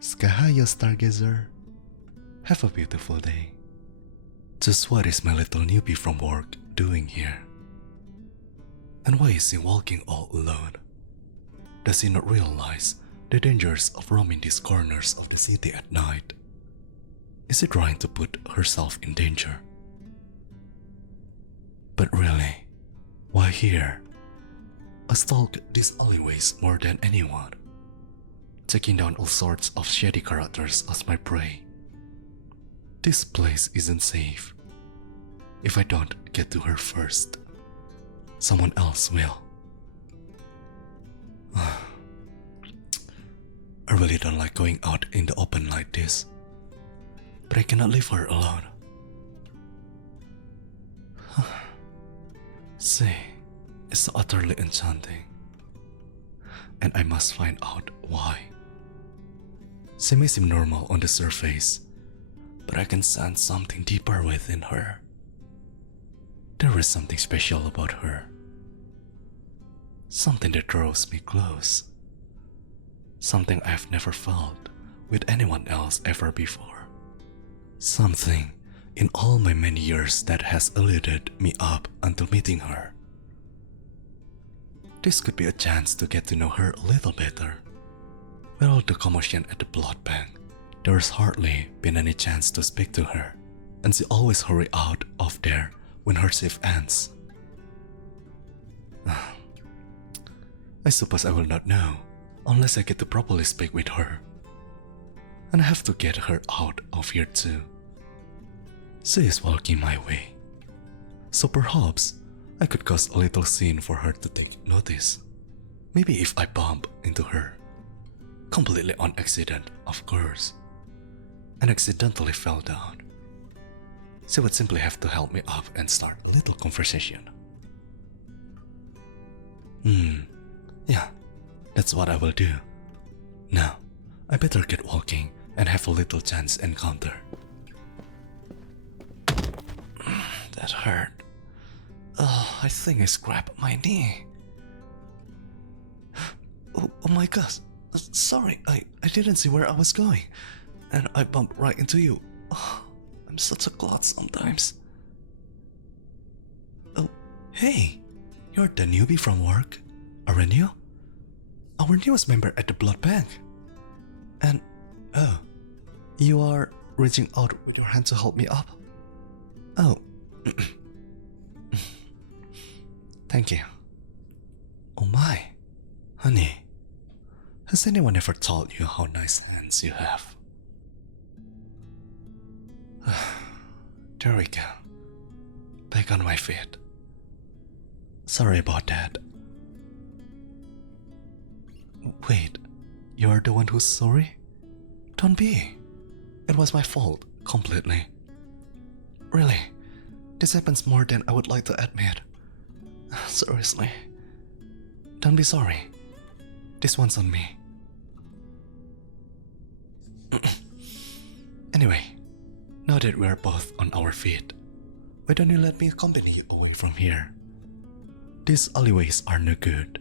Sky stargazer. Have a beautiful day. Just what is my little newbie from work doing here? And why is he walking all alone? Does he not realize the dangers of roaming these corners of the city at night? Is he trying to put herself in danger? But really, why here? I stalk these alleyways more than anyone, taking down all sorts of shady characters as my prey. This place isn't safe. If I don't get to her first, someone else will. I really don't like going out in the open like this, but I cannot leave her alone. See, it's so utterly enchanting, and I must find out why. She may seem normal on the surface, but I can sense something deeper within her. There is something special about her. Something that draws me close. Something I've never felt with anyone else ever before. Something in all my many years that has eluded me up until meeting her. This could be a chance to get to know her a little better. With all the commotion at the blood bank, there's hardly been any chance to speak to her, and she always hurry out of there when her shift ends. I suppose I will not know unless I get to properly speak with her. And I have to get her out of here too. She is walking my way, so perhaps I could cause a little scene for her to take notice. Maybe if I bump into her, completely on accident, of course, and accidentally fell down, she would simply have to help me up and start a little conversation. Yeah, that's what I will do. Now, I better get walking and have a little chance encounter. That hurt. I think I scraped my knee. Oh my gosh, sorry, I didn't see where I was going, and I bumped right into you. I'm such a clot sometimes. Oh, hey, you're the newbie from work, aren't you? Our newest member at the blood bank. And, oh, you are reaching out with your hand to help me up? Oh, thank you. Oh my, honey, has anyone ever told you how nice hands you have? There we go. Back on my feet. Sorry about that. Wait, you're the one who's sorry? Don't be. It was my fault, completely. Really, this happens more than I would like to admit. Seriously. Don't be sorry. This one's on me. Anyway, now that we're both on our feet, why don't you let me accompany you away from here? These alleyways are no good.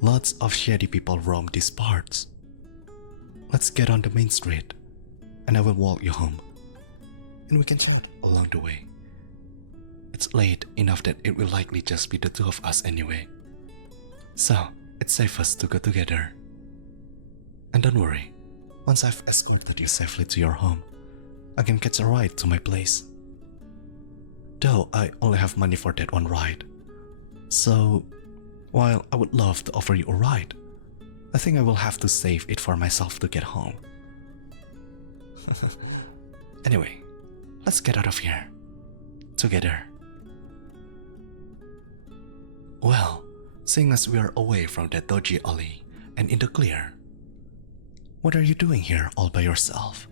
Lots of shady people roam these parts. Let's get on the main street, and I will walk you home, and we can chat along the way. It's late enough that it will likely just be the two of us anyway, so it's safest to go together. And don't worry, once I've escorted you safely to your home, I can catch a ride to my place. Though I only have money for that one ride, so while I would love to offer you a ride, I think I will have to save it for myself to get home. Anyway, let's get out of here. Together. Well, seeing as we are away from that dodgy alley and in the clear, what are you doing here all by yourself?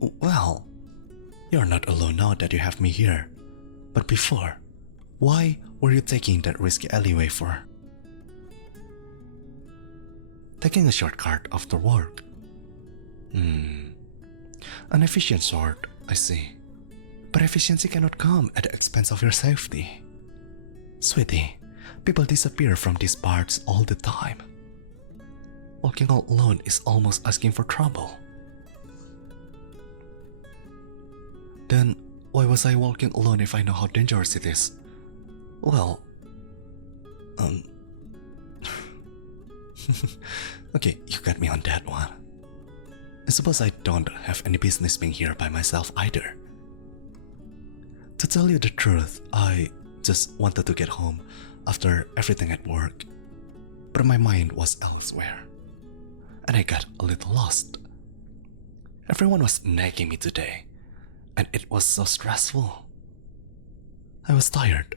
Well, you're not alone now that you have me here. But before, why were you taking that risky alleyway for? Taking a shortcut after work. An efficient sort, I see. But efficiency cannot come at the expense of your safety. Sweetie, people disappear from these parts all the time. Walking all alone is almost asking for trouble. Then why was I walking alone if I know how dangerous it is? Well, okay, you got me on that one. I suppose I don't have any business being here by myself either. To tell you the truth, I just wanted to get home after everything at work, but my mind was elsewhere, and I got a little lost. Everyone was nagging me today, and it was so stressful. I was tired,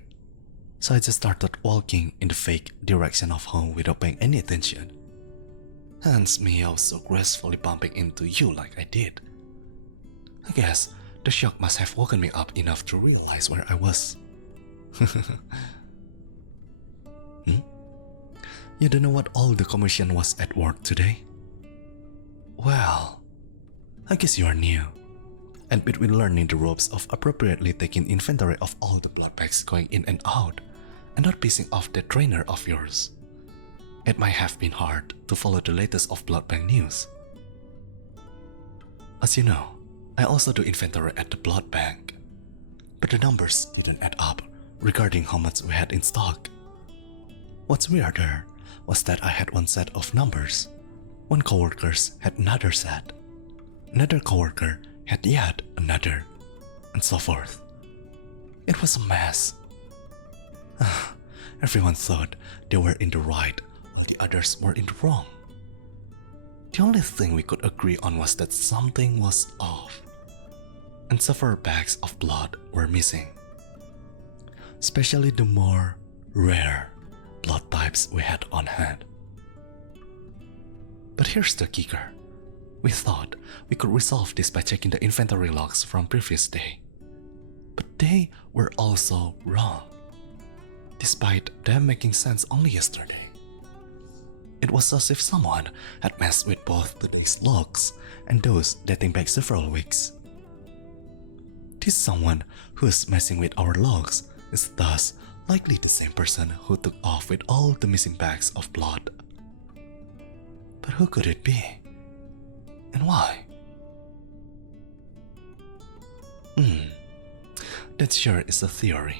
so I just started walking in the fake direction of home without paying any attention. Hence me I was so gracefully bumping into you like I did. I guess the shock must have woken me up enough to realize where I was. You don't know what all the commotion was at work today? Well, I guess you are new, and between learning the ropes of appropriately taking inventory of all the blood bags going in and out, and not pissing off that trainer of yours, it might have been hard to follow the latest of blood bank news. As you know, I also do inventory at the blood bank, but the numbers didn't add up regarding how much we had in stock. What's weirder was that I had one set of numbers, one coworker's had another set, another coworker had yet another, and so forth. It was a mess. Everyone thought they were in the right while the others were in the wrong. The only thing we could agree on was that something was off, and several bags of blood were missing, especially the more rare blood types we had on hand. But here's the kicker. We thought we could resolve this by checking the inventory logs from previous day, but they were also wrong, despite them making sense only yesterday. It was as if someone had messed with both today's logs and those dating back several weeks. This someone who's messing with our logs is thus likely the same person who took off with all the missing bags of blood. But who could it be? And why? That sure is a theory.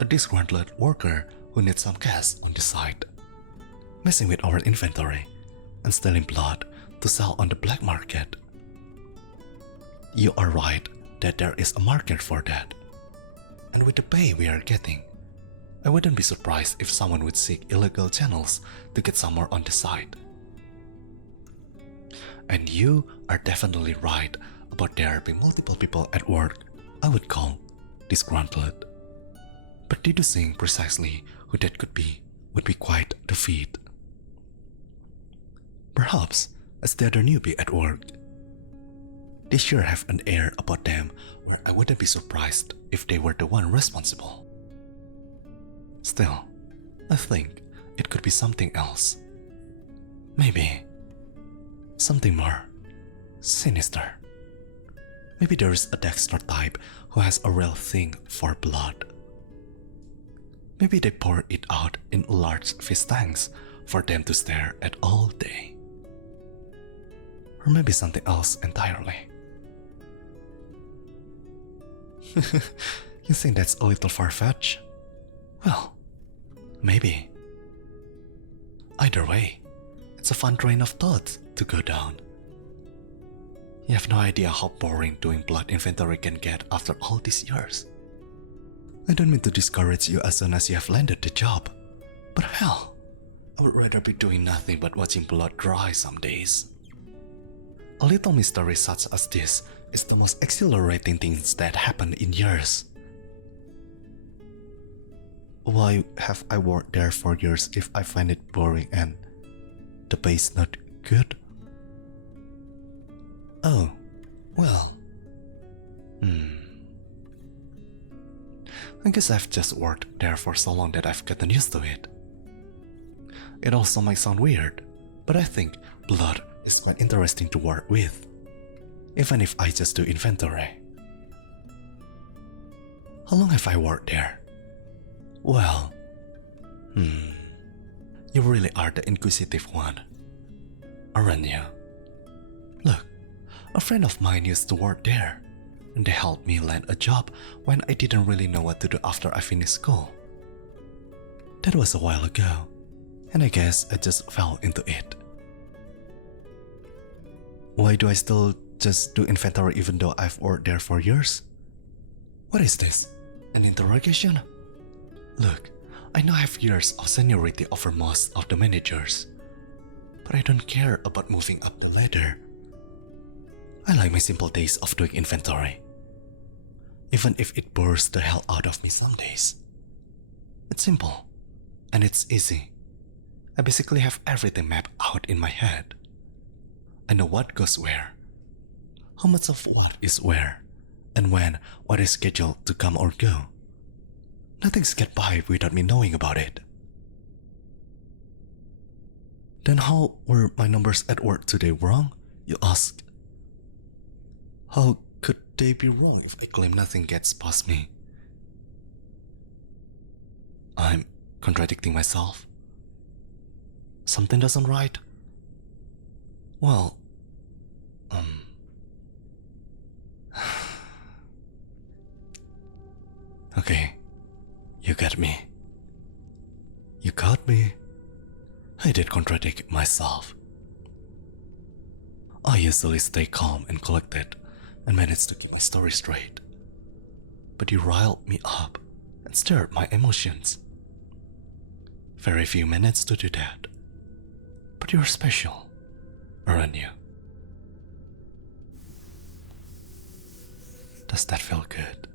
A disgruntled worker who needs some cash on the side, messing with our inventory and stealing blood to sell on the black market. You are right that there is a market for that, and with the pay we are getting, I wouldn't be surprised if someone would seek illegal channels to get some more on the side. And you are definitely right about there being multiple people at work I would call disgruntled. But deducing precisely who that could be would be quite the feat. Perhaps as the other newbie at work, they sure have an air about them where I wouldn't be surprised if they were the one responsible. Still, I think it could be something else. Maybe something more sinister. Maybe there is a Dexter type who has a real thing for blood. Maybe they pour it out in large fish tanks for them to stare at all day. Or maybe something else entirely. You think that's a little far-fetched? Well, maybe. Either way, it's a fun train of thought to go down. You have no idea how boring doing blood inventory can get after all these years. I don't mean to discourage you as soon as you have landed the job, but hell, I would rather be doing nothing but watching blood dry some days. A little mystery such as this is the most exhilarating things that happen in years. Why have I worked there for years if I find it boring and the pay's not good? Oh, well. I guess I've just worked there for so long that I've gotten used to it. It also might sound weird, but I think blood is quite interesting to work with, even if I just do inventory. How long have I worked there? Well, you really are the inquisitive one. aren't you? Look, a friend of mine used to work there, and they helped me land a job when I didn't really know what to do after I finished school. That was a while ago, and I guess I just fell into it. Why do I still just do inventory even though I've worked there for years? What is this? An interrogation? Look, I know I have years of seniority over most of the managers, but I don't care about moving up the ladder. I like my simple days of doing inventory, even if it bores the hell out of me some days. It's simple, and it's easy. I basically have everything mapped out in my head. I know what goes where, how much of what is where, and when what is scheduled to come or go. Nothing's get by without me knowing about it. Then how were my numbers at work today wrong, you ask? How could they be wrong if I claim nothing gets past me? I'm contradicting myself. Something doesn't right? Well, okay, you got me. You got me. I did contradict myself. I usually stay calm and collected and manage to keep my story straight. But you riled me up and stirred my emotions. Very few minutes to do that. But you're special, aren't you? Does that feel good?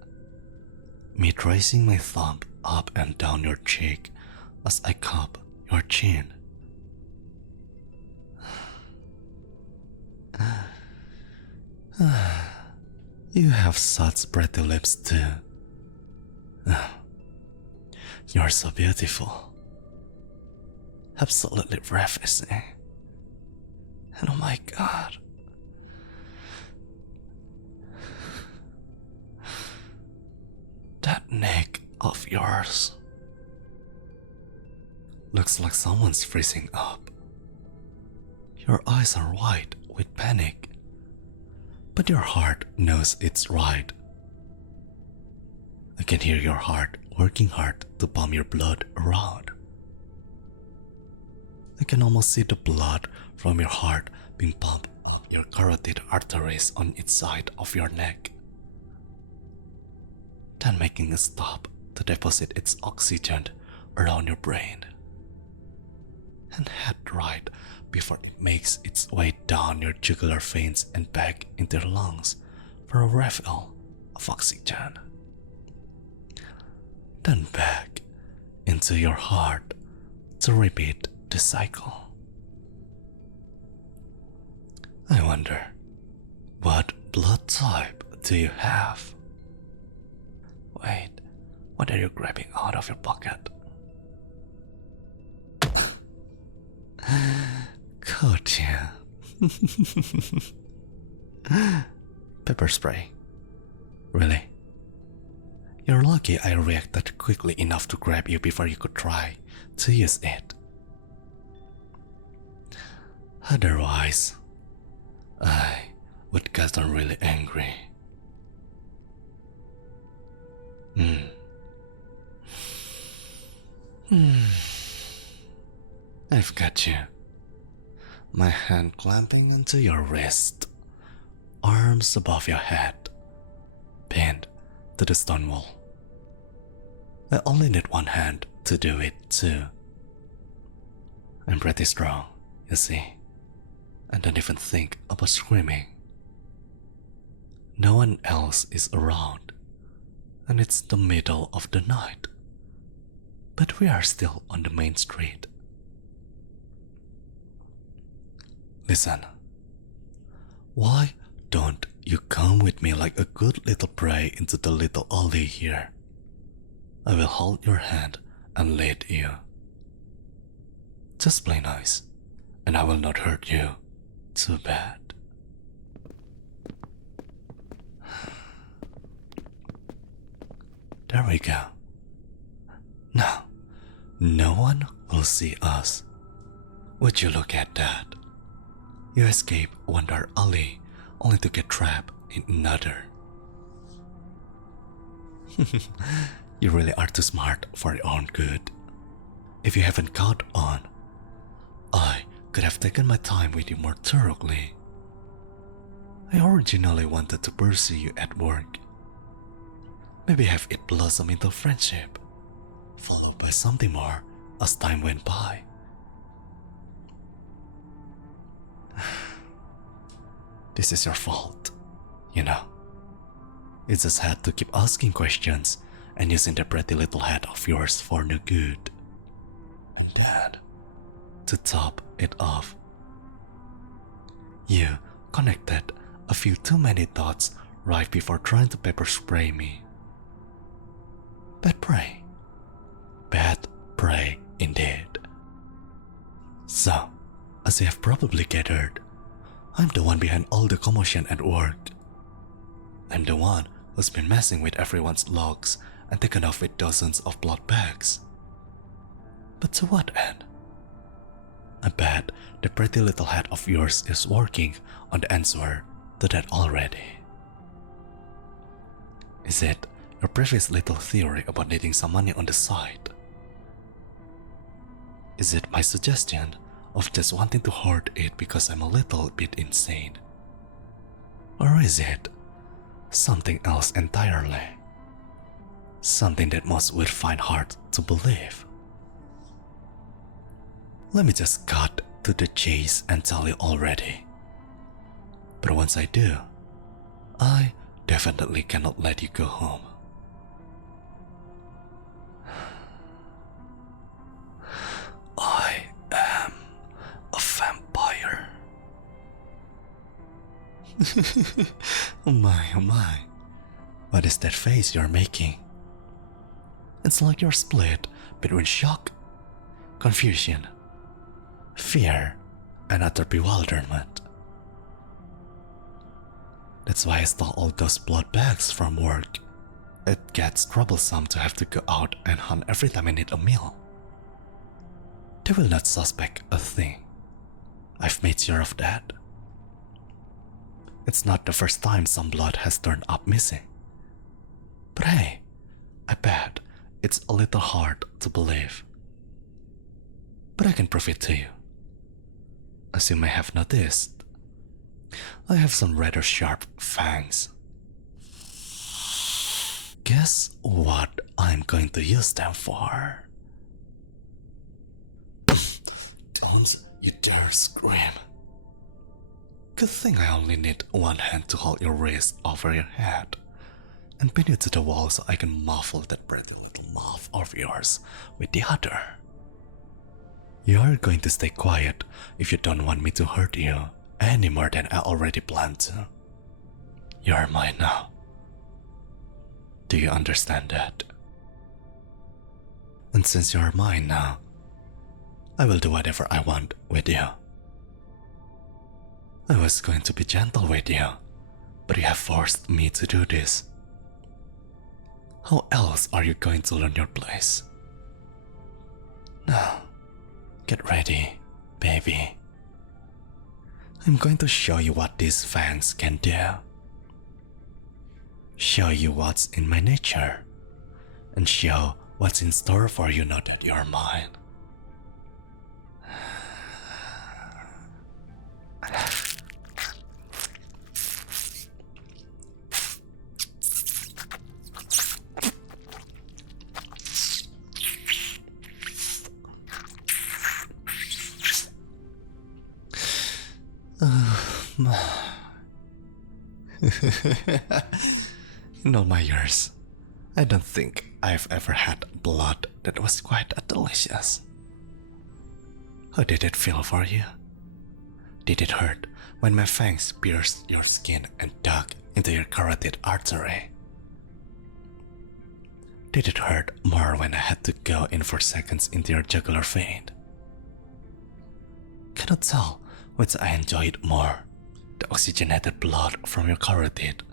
Me tracing my thumb up and down your cheek as I cup your chin. You have such pretty lips too. You're so beautiful. Absolutely ravishing. And oh my god. That neck of yours looks like someone's freezing up. Your eyes are wide with panic, but your heart knows it's right. I can hear your heart working hard to pump your blood around. I can almost see the blood from your heart being pumped up your carotid arteries on each side of your neck, then making a stop to deposit its oxygen around your brain, and head right before it makes its way down your jugular veins and back into your lungs for a refill of oxygen, then back into your heart to repeat the cycle. I wonder, what blood type do you have? Wait, what are you grabbing out of your pocket? Gotcha. Pepper spray. Really? You're lucky I reacted quickly enough to grab you before you could try to use it. Otherwise, I would get really angry. I've got you. My hand clamping onto your wrist, arms above your head, pinned to the stone wall. I only need one hand to do it too. I'm pretty strong, you see. I don't even think about screaming. No one else is around, and it's the middle of the night. But we are still on the main street. Listen, why don't you come with me like a good little prey into the little alley here? I will hold your hand and lead you. Just play nice, and I will not hurt you too bad. There we go. Now, no one will see us. Would you look at that? You escape one dark alley only to get trapped in another. You really are too smart for your own good. If you haven't caught on, I could have taken my time with you more thoroughly. I originally wanted to pursue you at work. Maybe have it blossom into friendship, followed by something more as time went by. This is your fault, you know. You just had to keep asking questions and using the pretty little head of yours for no good. And then, to top it off, you connected a few too many dots right before trying to pepper spray me. Bad prey. Bad prey indeed. So, as you have probably gathered, I'm the one behind all the commotion at work. I'm the one who's been messing with everyone's logs and taken off with dozens of blood bags. But to what end? I bet the pretty little head of yours is working on the answer to that already. Is it your previous little theory about needing some money on the side? Is it my suggestion of just wanting to hoard it because I'm a little bit insane? Or is it something else entirely? Something that most would find hard to believe. Let me just cut to the chase and tell you already. But once I do, I definitely cannot let you go home. I am a vampire. Oh my. What is that face you're making? It's like you're split between shock, confusion, fear, and utter bewilderment. That's why I stole all those blood bags from work. It gets troublesome to have to go out and hunt every time I need a meal. They will not suspect a thing. I've made sure of that. It's not the first time some blood has turned up missing. But hey, I bet it's a little hard to believe. But I can prove it to you. As you may have noticed, I have some rather sharp fangs. Guess what I'm going to use them for? Don't you dare scream. Good thing I only need one hand to hold your wrist over your head and pin you to the wall so I can muffle that pretty little mouth of yours with the other. You're going to stay quiet if you don't want me to hurt you any more than I already planned to. You're mine now. Do you understand that? And since you're mine now, I will do whatever I want with you. I was going to be gentle with you, but you have forced me to do this. How else are you going to learn your place? Now, get ready, baby. I'm going to show you what these fangs can do. Show you what's in my nature, and show what's in store for you now that you're mine. In all my years, I don't think I've ever had blood that was quite delicious. How did it feel for you? Did it hurt when my fangs pierced your skin and dug into your carotid artery? Did it hurt more when I had to go in for seconds into your jugular vein? Cannot tell which I enjoyed more, the oxygenated blood from your carotid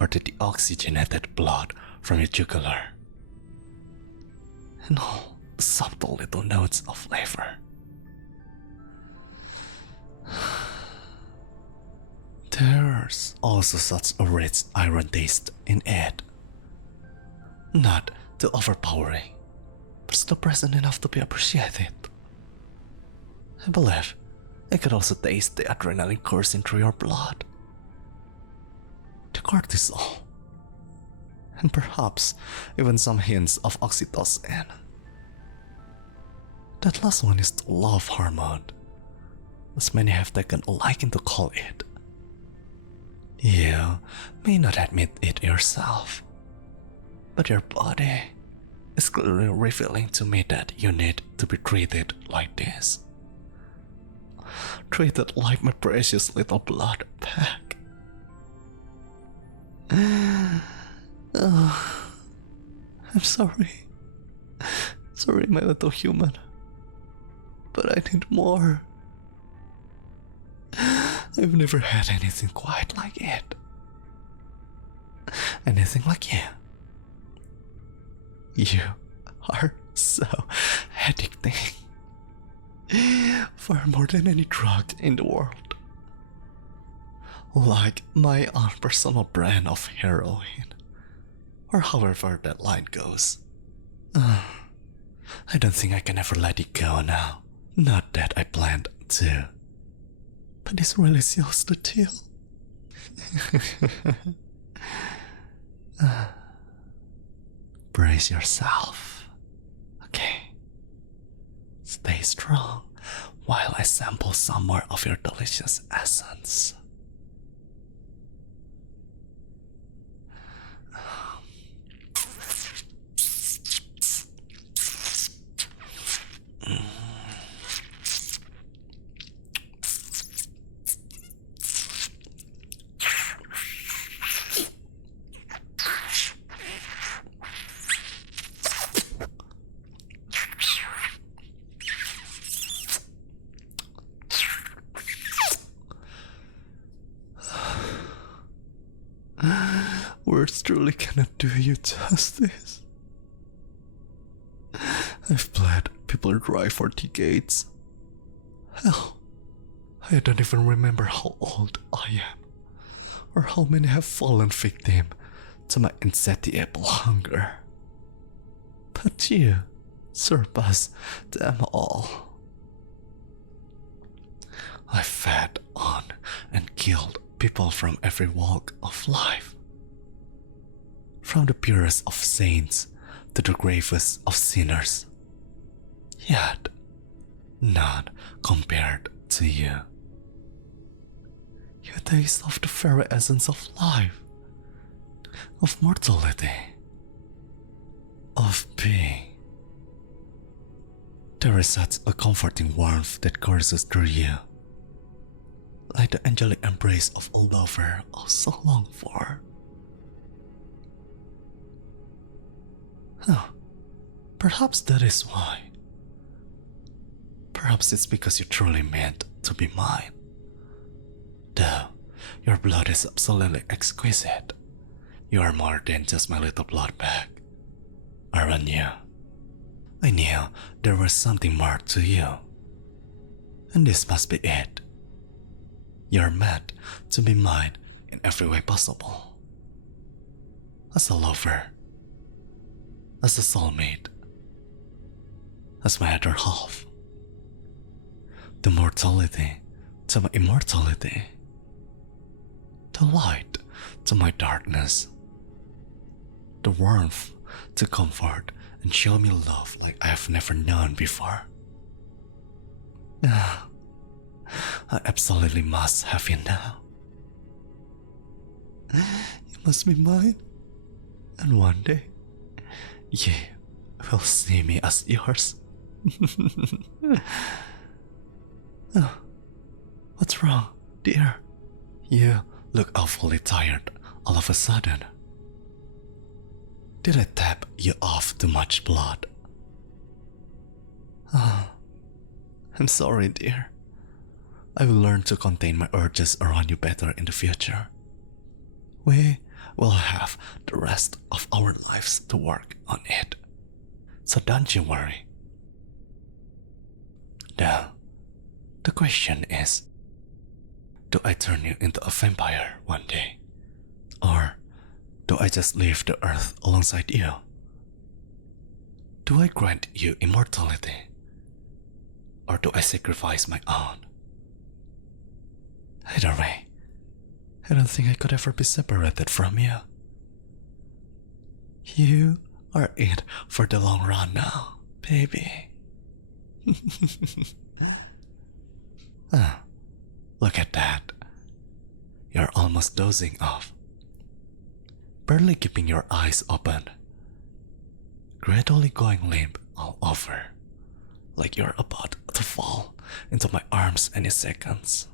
or the deoxygenated blood from your jugular. And all the subtle little notes of flavor. there's also such a rich iron taste in it. Not too overpowering, but still present enough to be appreciated. I believe I could also taste the adrenaline coursing through your blood, the cortisol, and perhaps even some hints of oxytocin. That last one is the love hormone, as many have taken a liking to call it. You may not admit it yourself, but your body is clearly revealing to me that you need to be treated like this. Treated like my precious little blood pack. Oh, I'm sorry. Sorry, my little human. But I need more. I've never had anything quite like it. Anything like you. You are so addicting. Far more than any drug in the world. Like my own personal brand of heroin. Or however that line goes. I don't think I can ever let it go now. Not that I planned to. But this really seals the deal. Brace yourself. Okay. Stay strong while I sample some more of your delicious essence. Words truly cannot do you justice. I've bled people dry for decades. Hell, I don't even remember how old I am, or how many have fallen victim to my insatiable hunger. But you surpass them all. I fed on and killed people from every walk of life. From the purest of saints to the gravest of sinners. Yet, none compared to you. You taste of the very essence of life, of mortality, of being. There is such a comforting warmth that courses through you, like the angelic embrace of a lover I so long for. Perhaps that is why. Perhaps it's because you truly meant to be mine. Though, your blood is absolutely exquisite. You are more than just my little blood bag, aren't you? I knew there was something more to you. And this must be it. You're meant to be mine in every way possible. As a lover, as a soulmate, as my other half. The mortality to my immortality. The light to my darkness. The warmth to comfort and show me love like I have never known before. I absolutely must have you now. You must be mine, and one day you will see me as yours. Oh, what's wrong, dear? You look awfully tired all of a sudden. Did I tap you off too much blood? Oh, I'm sorry, dear. I will learn to contain my urges around you better in the future. We will have the rest of our lives to work on it. So don't you worry. Now, the question is, Do I turn you into a vampire one day? Or do I just leave the earth alongside you? Do I grant you immortality? Or do I sacrifice my own? Either way, I don't think I could ever be separated from you. You are in for the long run now, baby. Look at that. You're almost dozing off, barely keeping your eyes open, gradually going limp all over, like you're about to fall into my arms any seconds.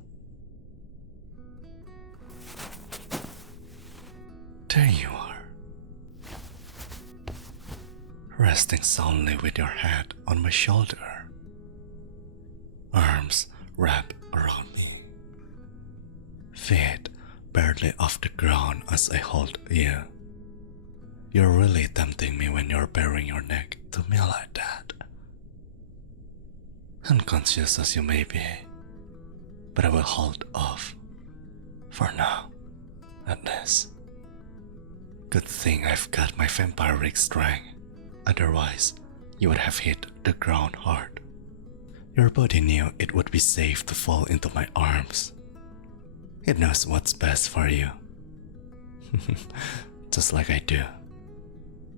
There you are, resting soundly with your head on my shoulder, arms wrapped around me, feet barely off the ground as I hold you. You're really tempting me when you're baring your neck to me like that. Unconscious as you may be, but I will hold off, for now, at least. Good thing I've got my vampiric strength, otherwise you would have hit the ground hard. Your body knew it would be safe to fall into my arms. It knows what's best for you. Just like I do.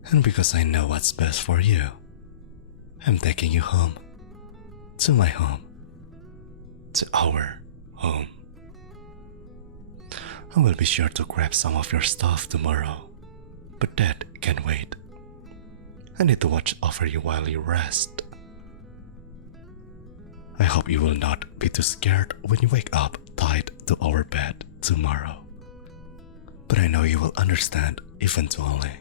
And because I know what's best for you, I'm taking you home. To my home. To our home. I will be sure to grab some of your stuff tomorrow, but that can wait. I need to watch over you while you rest. I hope you will not be too scared when you wake up tied to our bed tomorrow. But I know you will understand eventually.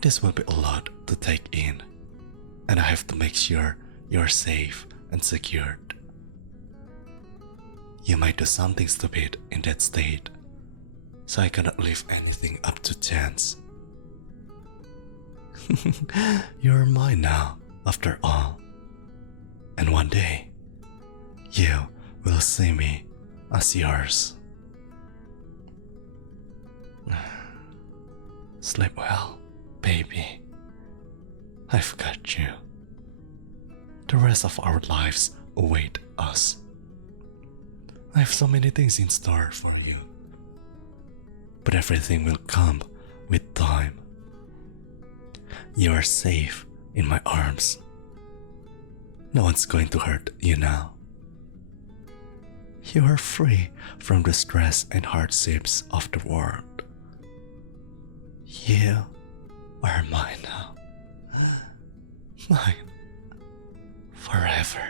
This will be a lot to take in, and I have to make sure you're safe and secured. You might do something stupid in that state, so I cannot leave anything up to chance. You're mine now, after all. And one day, you will see me as yours. Sleep well, baby. I've got you. The rest of our lives await us. I have so many things in store for you. But everything will come with time. You are safe in my arms. No one's going to hurt you now. You are free from the stress and hardships of the world. You are mine now. Mine. Forever.